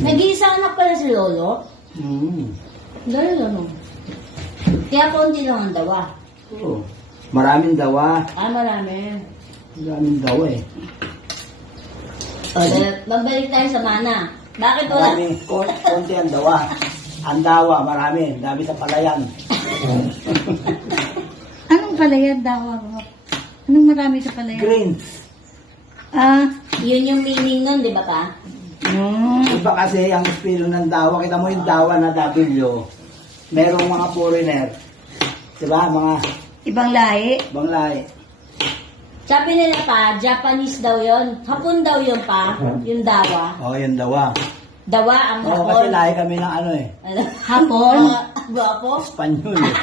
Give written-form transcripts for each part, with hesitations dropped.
Nag-iisa anak pala si Lolo. Dahil ano? Kaya konti lang ang dawa. Oo. Maraming dawa. Marami. Maraming dawa eh. O, babalik tayo sa mana. Bakit wala? Maraming konti ang dawa. Ang dawa, marami. Dami sa palayan. Anong palayan daw mo? Anong marami sa palayan? Greens. Yun yung meaning nun, di ba pa? Iba kasi ang espilo ng dawa. Kita mo yung dawa na W. Merong mga foreigner. Diba? Mga Ibang lahi? banglahe. Sabi nila pa, Japanese daw yun. Hapon daw yun pa, yung dawa. Oo, yung dawa. Dawa ang Oo, hapon. kasi lahi kami ng ano eh. Hapon? Gwapo? Espanyol eh.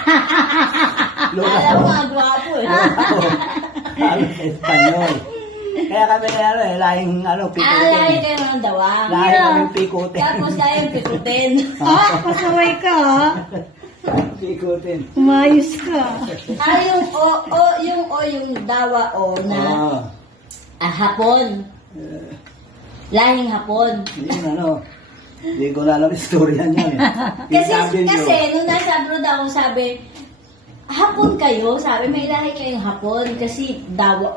Lola Alam ko. mo, gwapo eh. Ano, Espanyol. Kaya kami na ano eh, lahing ano, pikutin. Lahi kayo ng dawa. Lahi kami pikutin. Tapos kayo pikutin. Pasaway ka ha? Pikutin. Umayos ka. Yung dawa na Oo. hapon. Lahing hapon. Yun ano. Hindi ko na alam istorya niya eh. Kasi nung nasa abroad ako, sabi, hapon kayo, sabi, may lahi kayong hapon kasi dawa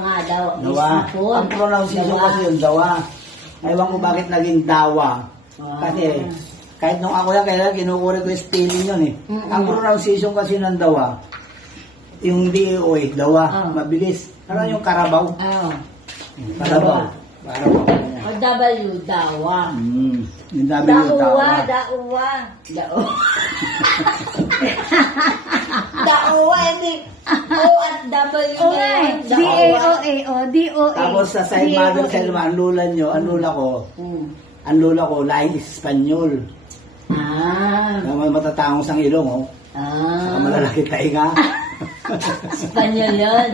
nga daw. is Dawa. hapon. Ang pronunciation Dawa. kasi yung dawa. Ewan ko bakit naging dawa. Kasi kahit nung ako yan, kaya kinukuri ko yung spelling yun eh. Ang pronunciation kasi ng dawa, yung D-O-A, dawa, mabilis. Ano yung karabaw? Karabaw. Karabaw. O W, dawa. Yung W, Dauwa, dawa. dauwa. Dauwa, hindi. O at W. O nga eh. D-A-O-A o. D-O-A. Tapos sa side mother, sa ang lula nyo, ang lula ko, lahing Espanyol. May matatangos ang ilong, oh. Saka malalaki tainga. Espanyol yun.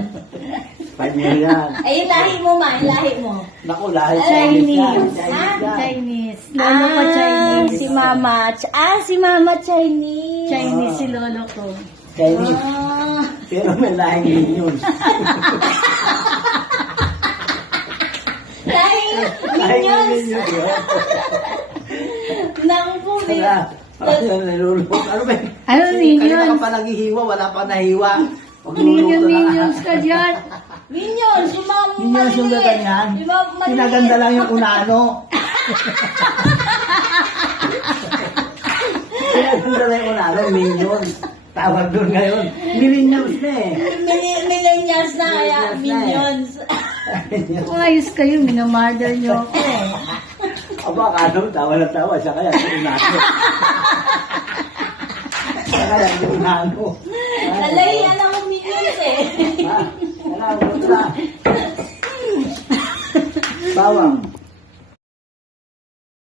Espanyol yan. Ay, yung lahi mo ma, yung lahi mo. Naku, lahing Chinese. yan. Chinese. Lolo ko Chinese. Si Mama. Si Mama Chinese. Chinese si lolo ko. Chinese. Pero may lahing minions. Lahing Lahing minions. minions yun. Nang po, Ano, nalulunod. Ano ba? Ano, minions? Kanina ka pa naghihiwa, wala pa nahiwa. Minions ka dyan. Minions, yung mga Minions yung maliliit. ganyan. Yung mga maliliit. Pinaganda lang yung unano. Pinaganda lang yung unano, minions. Tawag doon ngayon. Millennials na eh. Millennials na kaya, minions. Umayos kayo. Minamurder nyo ako. Aba, kano, tawa na tawa. Siya kaya, yung unano. Siya kaya, yung unano. Nalahiyan ako minions eh. Ha? Wala, wala. Bawang.